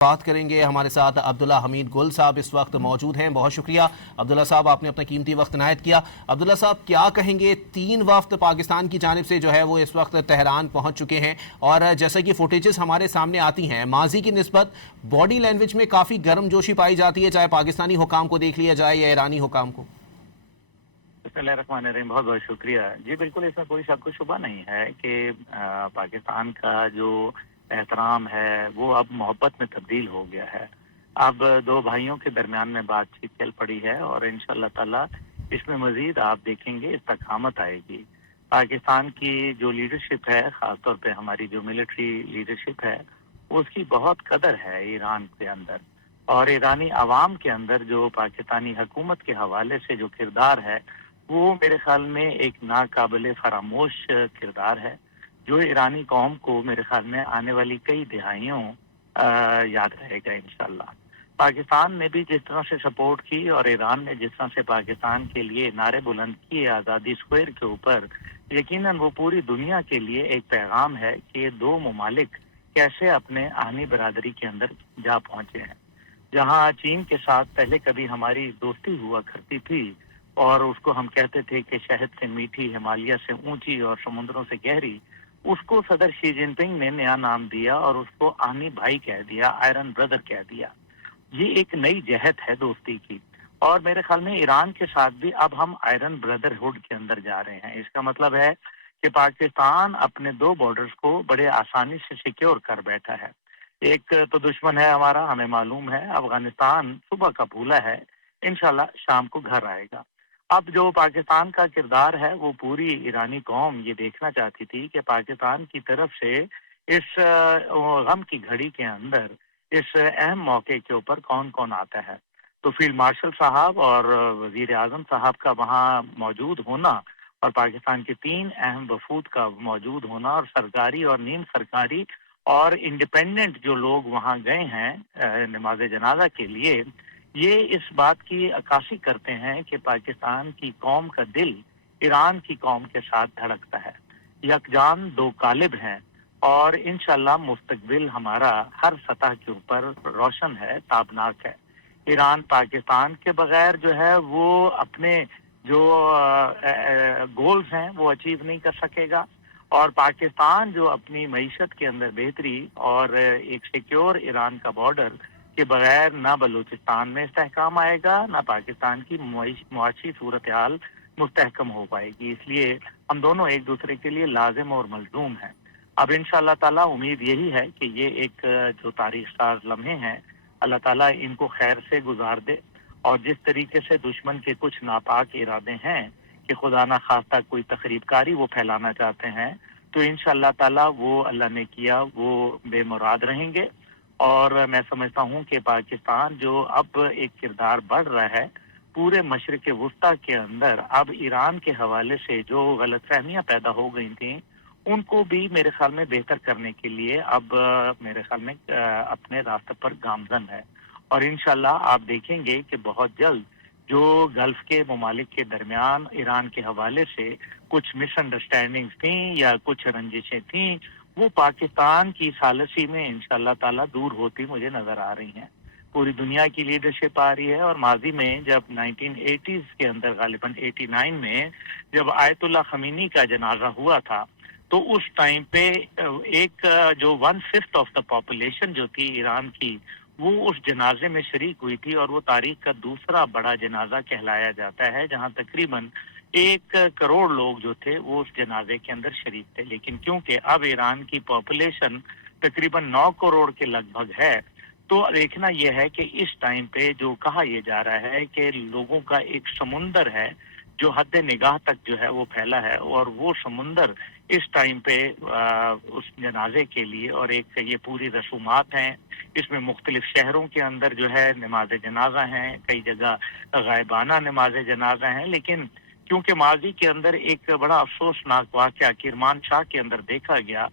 بات کरेंगे ہمارے ساتھ عبداللہ حمید گل صاحب اس وقت موجود ہیں. بہت شکریہ عبداللہ صاحب, آپ نے اپنا قیمتی وقت عنایت کیا. عبداللہ صاحب, کیا کہیں گے؟ 3 وفد پاکستان کی جانب سے جو ہے وہ اس وقت تہران پہنچ چکے ہیں, اور جیسا کہ فوٹیجز ہمارے سامنے آتی ہیں, ماضی کی نسبت باڈی لینگویج میں کافی گرم جوشی پائی جاتی ہے, چاہے پاکستانی حکام کو دیکھ لیا جائے یا ایرانی حکام کو. بسم اللہ الرحمن الرحیم. بہت بہت شکریہ. جی بالکل, اس میں کوئی شک و شبہ نہیں ہے کہ پاکستان کا جو احترام ہے وہ اب محبت میں تبدیل ہو گیا ہے. اب 2 بھائیوں کے درمیان میں بات چیت چل پڑی ہے, اور انشاءاللہ تعالی اس میں مزید آپ دیکھیں گے استقامت آئے گی. پاکستان کی جو لیڈرشپ ہے, خاص طور پہ ہماری جو ملٹری لیڈرشپ ہے, اس کی بہت قدر ہے ایران کے اندر, اور ایرانی عوام کے اندر جو پاکستانی حکومت کے حوالے سے جو کردار ہے وہ میرے خیال میں ایک ناقابل فراموش کردار ہے, جو ایرانی قوم کو میرے خیال میں آنے والی کئی دہائیوں یاد رہے گا انشاءاللہ. پاکستان نے بھی جس طرح سے سپورٹ کی اور ایران نے جس طرح سے پاکستان کے لیے نعرے بلند کیے آزادی اسکوائر کے اوپر, یقیناً وہ پوری دنیا کے لیے ایک پیغام ہے کہ 2 ممالک کیسے اپنے آہنی برادری کے اندر جا پہنچے ہیں. جہاں چین کے ساتھ پہلے کبھی ہماری دوستی ہوا کرتی تھی اور اس کو ہم کہتے تھے کہ شہد سے میٹھی, ہمالیہ سے اونچی اور سمندروں سے گہری, اس کو صدر شی جن پنگ نے نیا نام دیا اور اس کو آہنی بھائی کہہ دیا, آئرن بردر کہہ دیا. یہ ایک نئی جہت ہے دوستی کی, اور میرے خیال میں ایران کے ساتھ بھی اب ہم آئرن بردر ہوڈ کے اندر جا رہے ہیں. اس کا مطلب ہے کہ پاکستان اپنے 2 بارڈرز کو بڑے آسانی سے سیکیور کر بیٹھا ہے. ایک تو دشمن ہے ہمارا, ہمیں معلوم ہے, افغانستان صبح کا بھولا ہے, انشاءاللہ شام کو گھر آئے گا. اب جو پاکستان کا کردار ہے وہ پوری ایرانی قوم یہ دیکھنا چاہتی تھی کہ پاکستان کی طرف سے اس غم کی گھڑی کے اندر اس اہم موقع کے اوپر کون کون آتا ہے. تو فیلڈ مارشل صاحب اور وزیر اعظم صاحب کا وہاں موجود ہونا, اور پاکستان کے 3 اہم وفود کا موجود ہونا, اور سرکاری اور نیم سرکاری اور انڈیپینڈنٹ جو لوگ وہاں گئے ہیں نماز جنازہ کے لیے, یہ اس بات کی عکاسی کرتے ہیں کہ پاکستان کی قوم کا دل ایران کی قوم کے ساتھ دھڑکتا ہے. یکجان 2 قالب ہیں, اور انشاءاللہ مستقبل ہمارا ہر سطح کے اوپر روشن ہے, تابناک ہے. ایران پاکستان کے بغیر جو ہے وہ اپنے جو گولز ہیں وہ اچیو نہیں کر سکے گا, اور پاکستان جو اپنی معیشت کے اندر بہتری اور ایک سیکیور ایران کا بارڈر کے بغیر نہ بلوچستان میں استحکام آئے گا, نہ پاکستان کی معاشی صورتحال مستحکم ہو پائے گی. اس لیے ہم دونوں ایک دوسرے کے لیے لازم اور ملزوم ہیں. اب انشاءاللہ تعالی امید یہی ہے کہ یہ ایک جو تاریخ ساز لمحے ہیں, اللہ تعالیٰ ان کو خیر سے گزار دے, اور جس طریقے سے دشمن کے کچھ ناپاک ارادے ہیں کہ خدا نہ خواستہ کوئی تخریب کاری وہ پھیلانا چاہتے ہیں, تو انشاءاللہ تعالی وہ اللہ نے کیا وہ بے مراد رہیں گے. اور میں سمجھتا ہوں کہ پاکستان جو اب ایک کردار بڑھ رہا ہے پورے مشرق وسطیٰ کے اندر, اب ایران کے حوالے سے جو غلط فہمیاں پیدا ہو گئی تھیں ان کو بھی میرے خیال میں بہتر کرنے کے لیے اب میرے خیال میں اپنے راستے پر گامزن ہے. اور انشاءاللہ آپ دیکھیں گے کہ بہت جلد جو گلف کے ممالک کے درمیان ایران کے حوالے سے کچھ مس انڈرسٹینڈنگز تھیں یا کچھ رنجشیں تھیں, وہ پاکستان کی ثالثی میں انشاءاللہ تعالی دور ہوتی مجھے نظر آ رہی ہیں. پوری دنیا کی لیڈرشپ آ رہی ہے, اور ماضی میں جب 1980s کے اندر غالباً 89 میں جب آیت اللہ خمینی کا جنازہ ہوا تھا, تو اس ٹائم پہ ایک جو 1/5 آف دا پاپولیشن جو تھی ایران کی وہ اس جنازے میں شریک ہوئی تھی, اور وہ تاریخ کا دوسرا بڑا جنازہ کہلایا جاتا ہے, جہاں تقریباً 1 کروڑ لوگ جو تھے وہ اس جنازے کے اندر شریک تھے. لیکن کیونکہ اب ایران کی پاپولیشن تقریباً 9 کروڑ کے لگ بھگ ہے, تو دیکھنا یہ ہے کہ اس ٹائم پہ جو کہا یہ جا رہا ہے کہ لوگوں کا ایک سمندر ہے جو حد نگاہ تک جو ہے وہ پھیلا ہے, اور وہ سمندر اس ٹائم پہ اس جنازے کے لیے, اور ایک یہ پوری رسومات ہیں, اس میں مختلف شہروں کے اندر جو ہے نماز جنازہ ہیں, کئی جگہ غائبانہ نماز جنازہ ہیں. لیکن کیونکہ ماضی کے اندر ایک بڑا افسوسناک واقعہ کرمان شاہ کے اندر دیکھا گیا,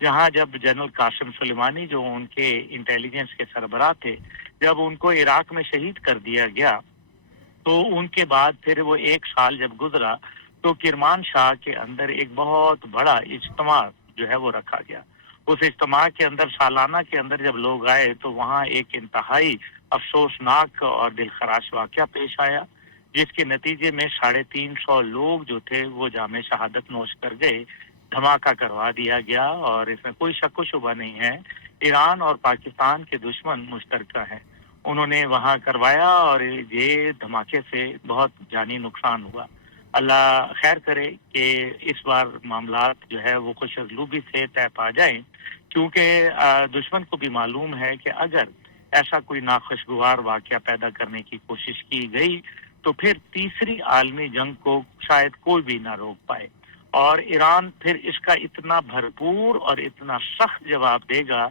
جہاں جب جنرل قاسم سلیمانی جو ان کے انٹیلیجنس کے سربراہ تھے, جب ان کو عراق میں شہید کر دیا گیا, تو ان کے بعد پھر وہ 1 سال جب گزرا تو کرمان شاہ کے اندر ایک بہت بڑا اجتماع جو ہے وہ رکھا گیا. उस इज्तिमा के अंदर सालाना के अंदर जब लोग आए तो वहाँ एक इंतहाई अफसोसनाक और दिलखराश वाक़या पेश आया, जिसके नतीजे में 350 लोग जो थे वो जामे शहादत नोश कर गए, धमाका करवा दिया गया। और इसमें कोई शक व शुबा नहीं है, ईरान और पाकिस्तान के दुश्मन मुश्तरका हैं, उन्होंने वहाँ करवाया और ये धमाके से बहुत जानी नुकसान हुआ। अल्लाह खैर करे कि इस बार मामलात जो है वो खुशअस्लूबी से तय पा जाएं, क्योंकि दुश्मन को भी मालूम है कि अगर ऐसा कोई नाखुशगवार वाक़या पैदा करने की कोशिश की गई तो फिर तीसरी आलमी जंग को शायद कोई भी ना रोक पाए, और ईरान फिर इसका इतना भरपूर और इतना सख्त जवाब देगा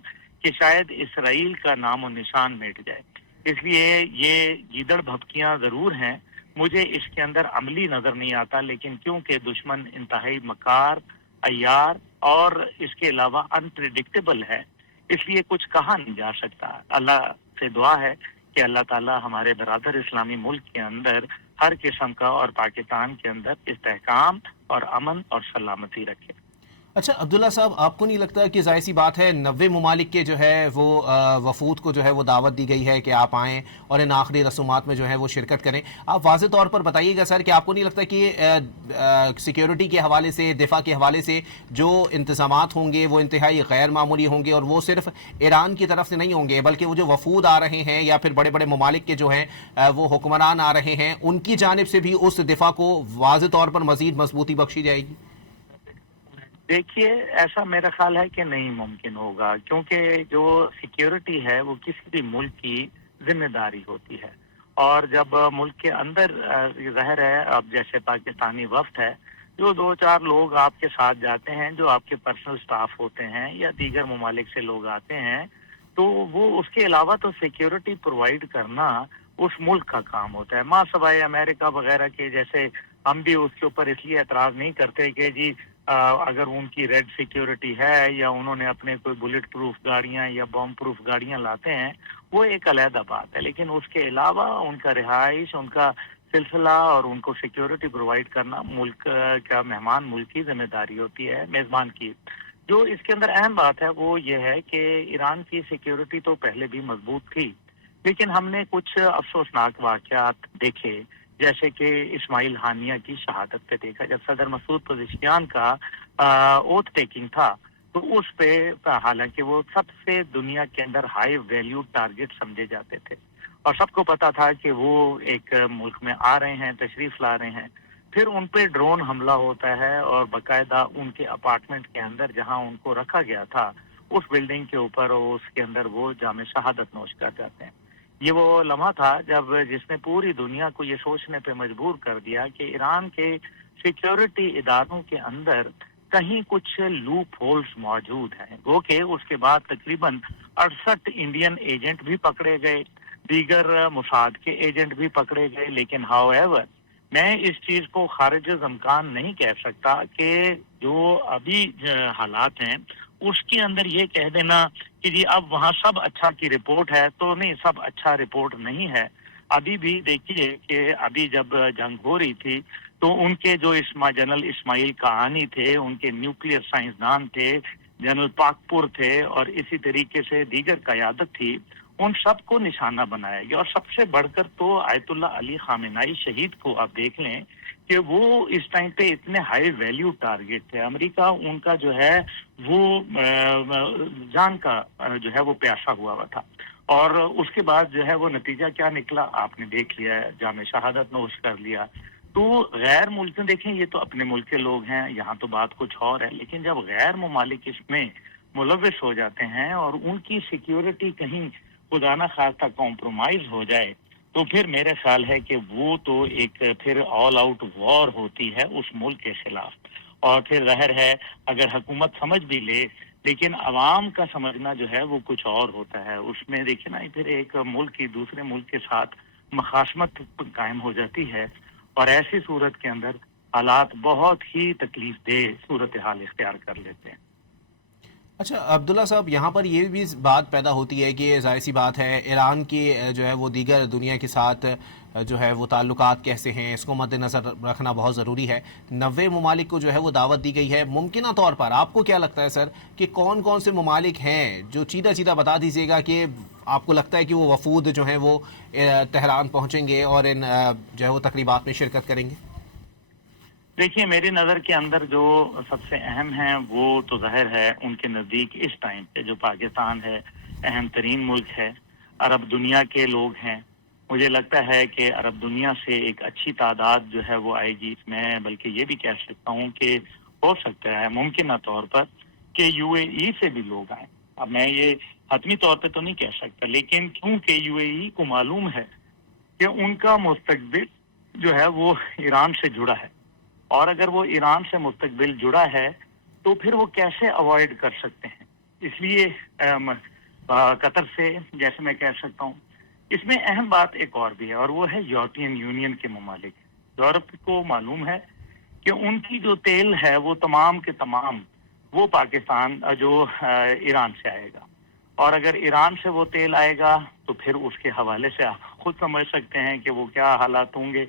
कि शायद इसराइल का नामो निशान मिट जाए। इसलिए ये गीदड़ भभकियां ज़रूर हैं, मुझे इसके अंदर अमली नज़र नहीं आता, लेकिन क्योंकि दुश्मन इंतहाई मकार, अय्यार और इसके अलावा अनप्रिडिक्टेबल है, इसलिए कुछ कहा नहीं जा सकता। अल्लाह से दुआ है कि अल्लाह ताला हमारे बरादर इस्लामी मुल्क के अंदर हर किस्म का और पाकिस्तान के अंदर इस्तेहकाम और अमन और सलामती रखे। अच्छा अब्दुल्ला साहब, आपको नहीं लगता कि जाहिर सी बात है 90 ममालिक के जो है वो वफूद को जो है वो दावत दी गई है कि आप आएँ और इन आखिरी रसूमात में जो है वो शिरकत करें। आप वाज़े तौर पर बताइएगा सर कि आपको नहीं लगता कि सिक्योरिटी के हवाले से, दिफा के हवाले से जो इंतज़ामात होंगे वो इंतहाई गैर मामूली होंगे, और वो सिर्फ ईरान की तरफ से नहीं होंगे बल्कि वो जो वफूद आ रहे हैं या फिर बड़े बड़े ममालिक के जो हैं वो हुक्मरान आ रहे हैं, उनकी जानिब से भी उस दिफा को वाज़े तौर पर मज़ीद मजबूती बख्शी जाएगी? देखिए, ऐसा मेरा ख्याल है कि नहीं मुमकिन होगा, क्योंकि जो सिक्योरिटी है वो किसी भी मुल्क की जिम्मेदारी होती है। और जब मुल्क के अंदर ज़ाहिर है, अब जैसे पाकिस्तानी वफ्द है, जो 2-4 लोग आपके साथ जाते हैं, जो आपके पर्सनल स्टाफ होते हैं या दीगर ममालिक से लोग आते हैं, तो वो उसके अलावा तो सिक्योरिटी प्रोवाइड करना उस मुल्क का काम होता है। माँ सवाए अमेरिका वगैरह के जैसे हम भी उसके ऊपर इसलिए एतराज़ नहीं करते कि जी अगर उनकी रेड सिक्योरिटी है या उन्होंने अपने कोई बुलेट प्रूफ गाड़ियां या बॉम्ब प्रूफ गाड़ियां लाते हैं, वो एक अलहदा बात है, लेकिन उसके अलावा उनका रिहाइश, उनका सिलसिला और उनको सिक्योरिटी प्रोवाइड करना मुल्क का, मेहमान मुल्क की जिम्मेदारी होती है, मेज़बान की। जो इसके अंदर अहम बात है वो ये है कि ईरान की सिक्योरिटी तो पहले भी मजबूत थी, लेकिन हमने कुछ अफसोसनाक वाक़यात देखे, जैसे कि इस्माइल हानिया की शहादत पे देखा। जब सदर मसूद पज़ेशियान का ओथ टेकिंग था तो उस पे, हालांकि वो सबसे दुनिया के अंदर हाई वैल्यू टारगेट समझे जाते थे और सबको पता था कि वो एक मुल्क में आ रहे हैं, तशरीफ ला रहे हैं, फिर उन पे ड्रोन हमला होता है और बाकायदा उनके अपार्टमेंट के अंदर जहां उनको रखा गया था उस बिल्डिंग के ऊपर उसके अंदर वो जामे शहादत नोश कर जाते हैं। ये वो लम्हा था जब जिसने पूरी दुनिया को ये सोचने पे मजबूर कर दिया कि ईरान के सिक्योरिटी इदारों के अंदर कहीं कुछ लूप होल्स मौजूद हैं। वो कि उसके बाद तकरीबन 68 इंडियन एजेंट भी पकड़े गए, दीगर मुसाद के एजेंट भी पकड़े गए, लेकिन हाउएवर मैं इस चीज को खारिज इम्कान नहीं कह सकता कि जो अभी हालात हैं उसके अंदर ये कह देना कि जी अब वहाँ सब अच्छा की रिपोर्ट है, तो नहीं, सब अच्छा रिपोर्ट नहीं है। अभी भी देखिए कि अभी जब जंग हो रही थी तो उनके जो जनरल इस्माइल कहानी थे, उनके न्यूक्लियर साइंसदान थे, जनरल पाकपुर थे और इसी तरीके से दीगर क़यादत थी, उन सबको निशाना बनाया गया। और सबसे बढ़कर तो आयतुल्ला अली खामेनाई शहीद को आप देख लें कि वो इस टाइम पे इतने हाई वैल्यू टारगेट थे। अमेरिका उनका जो है वो जान का जो है वो प्यासा हुआ था, और उसके बाद जो है वो नतीजा क्या निकला आपने देख लिया है, जामे शहादत नोश कर लिया। तो गैर मुल्क देखें, ये तो अपने मुल्क के लोग हैं, यहाँ तो बात कुछ और है, लेकिन जब गैर ममालिक इसमें मुलविस हो जाते हैं और उनकी सिक्योरिटी कहीं खुदा ना खास्ता कॉम्प्रोमाइज हो जाए, तो फिर मेरा ख्याल है कि वो तो एक फिर ऑल आउट वॉर होती है उस मुल्क के खिलाफ। और फिर ज़ाहिर है अगर हुकूमत समझ भी ले, लेकिन अवाम का समझना जो है वो कुछ और होता है। उसमें देखिए ना, फिर एक मुल्क की दूसरे मुल्क के साथ मखासमत कायम हो जाती है और ऐसी सूरत के अंदर हालात बहुत ही तकलीफ दे सूरत हाल इख्तियार कर लेते हैं। अच्छा अब्दुल्ला साहब, यहाँ पर ये भी बात पैदा होती है कि ज़ाहिर सी बात है ईरान की जो है वो दीगर दुनिया के साथ जो है वो ताल्लुकात कैसे हैं, इसको मद्देनज़र रखना बहुत ज़रूरी है। 90 ममालिक को जो है वो दावत दी गई है। मुमकिन तौर पर आपको क्या लगता है सर कि कौन कौन से ममालिक हैं, जो सीधा सीधा बता दीजिएगा कि आपको लगता है कि वो वफूद जो हैं वो तेहरान पहुँचेंगे और इन जो है वो तकरीबात में शिरकत करेंगे? देखिए, मेरी नज़र के अंदर जो सबसे अहम है वो तो ज़ाहिर है उनके नज़दीक इस टाइम पे जो पाकिस्तान है अहम तरीन मुल्क है, अरब दुनिया के लोग हैं। मुझे लगता है कि अरब दुनिया से एक अच्छी तादाद जो है वो आएगी। मैं बल्कि ये भी कह सकता हूँ कि हो सकता है मुमकिन तौर पर कि यूएई से भी लोग आएँ। अब मैं ये हतमी तौर पे तो नहीं कह सकता, लेकिन क्योंकि यूएई को मालूम है कि उनका मुस्तकबिल जो है वो ईरान से जुड़ा है, और अगर वो ईरान से मुस्तकबिल जुड़ा है तो फिर वो कैसे अवॉइड कर सकते हैं। इसलिए कतर से, जैसे मैं कह सकता हूँ, इसमें अहम बात एक और भी है, और वो है यूरोपियन यूनियन के ममालिक। यूरोप को मालूम है कि उनकी जो तेल है वो तमाम के तमाम वो पाकिस्तान जो ईरान से आएगा, और अगर ईरान से वो तेल आएगा तो फिर उसके हवाले से आप खुद समझ सकते हैं कि वो क्या हालात होंगे।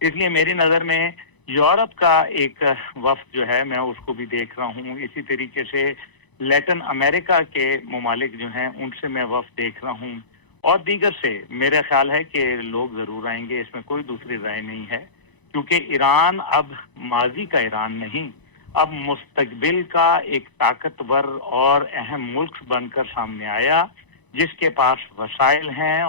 इसलिए मेरी नज़र में यूरोप का एक वफ्द जो है मैं उसको भी देख रहा हूँ। इसी तरीके से लैटिन अमेरिका के ममालिक जो हैं उनसे मैं वफ्द देख रहा हूँ, और दीगर से मेरा ख्याल है कि लोग ज़रूर आएंगे, इसमें कोई दूसरी राय नहीं है। क्योंकि ईरान अब माजी का ईरान नहीं, अब मुस्तकबिल का एक ताकतवर और अहम मुल्क बनकर सामने आया, जिसके पास वसाइल हैं